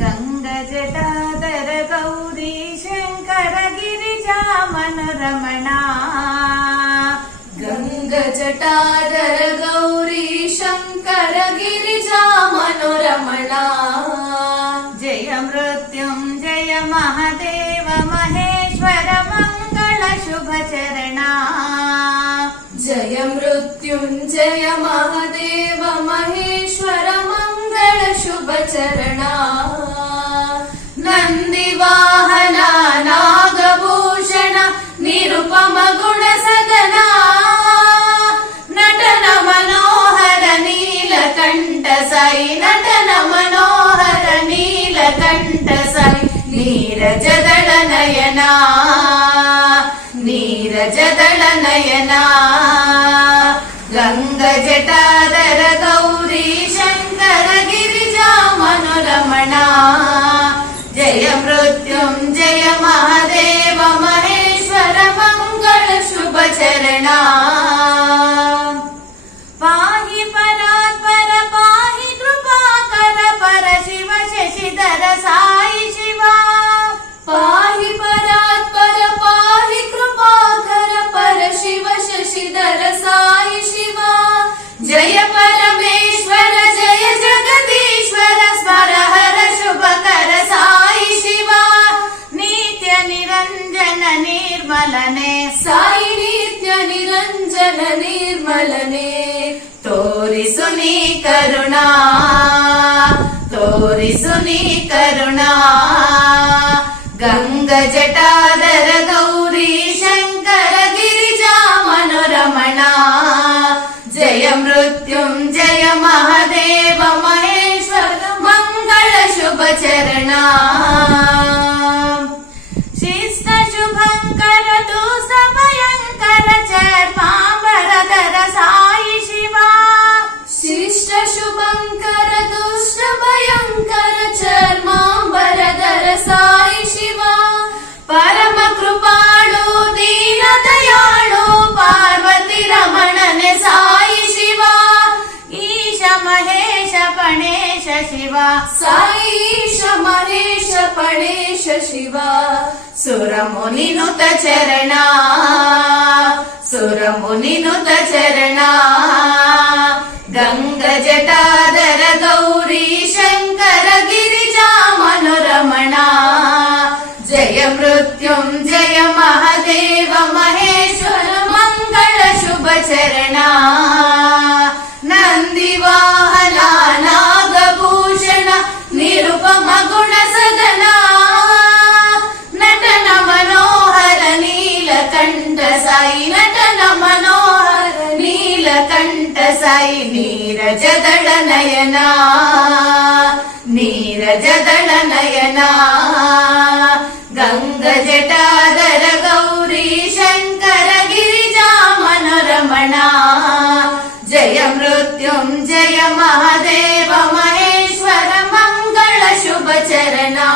गङ्गजटाधर गौरी शङ्कर गिरिजा मनोरमणा गङ्गजटाधर गौरी शङ्कर गिरिजा मनोरमणा जय मृत्युञ्जय महादेव महेश्वर मंगल शुभ चरणा जय मृत्युञ्जय महादेव महेश्वर मंगल शुभ चरणा नन्दिवाहना नागभूषण निरुपम गुण सदना नटन मनोहर नीलकण्ठ साई नटन मनोहर नीलकण्ठ साई नीरजदल नयना नीरजदल नयना गङ्गजटाधर गौरी शङ्कर गिरिजा मनोरमणा जय मृत्युञ्जय महादेव महेश्वर मंगल शुभ चरणा पाहि परात्पर पाहि कृपाकर पर शिव शशिधर साई शिवा पाहि परात्पर पाहि कृपाकर पर शिव शशिधर साई शिवा जय परमेश्वर जय जगदीश्वर स्मर हर शुभकर साई शिवा नित्य निरंजन निर्मलने साई नित्य निरंजन निर्मलने तोरिसु नी करुणा तोरिसु नी करुणा गङ्गजटाधर गौरी शङ्कर गिरिजा मनोरमणा जय मृत्युञ्जय महादेव महेश्वर मंगल शुभ चरणा शिष्ट शुभंकर दुष्ट भयंकर चर्मांबरधर साई शिवा शिष्ट शुभंकर दुष्ट भयंकर चर्मांबरधर साई शिवा परम कृपाळु दीन दयाळु पार्वती रमणने साई शिवा ईश महेश पणेश शिवा साईश महेश पणेश शिवा सुरमुनिनुत चरणा सुरमुनिनुत चरणा गङ्गजटाधर गौरी शङ्कर गिरिजा मनोरमणा जय मृत्युञ्जय महादेव महेश्वर मंगल शुभ चरणा नन्दिवाहना नागभूषण निरुपम गुण सदना नटन मनोहर नीलकण्ठ साई नटन मनोहर नीलकण्ठ साई नीरजदल नयना नीरजदल नयना गङ्गजटाधर गौरी शङ्कर गिरिजा मनोरमणा जय मृत्युञ्जय महादेव महेश्वर मंगल शुभ चरणा।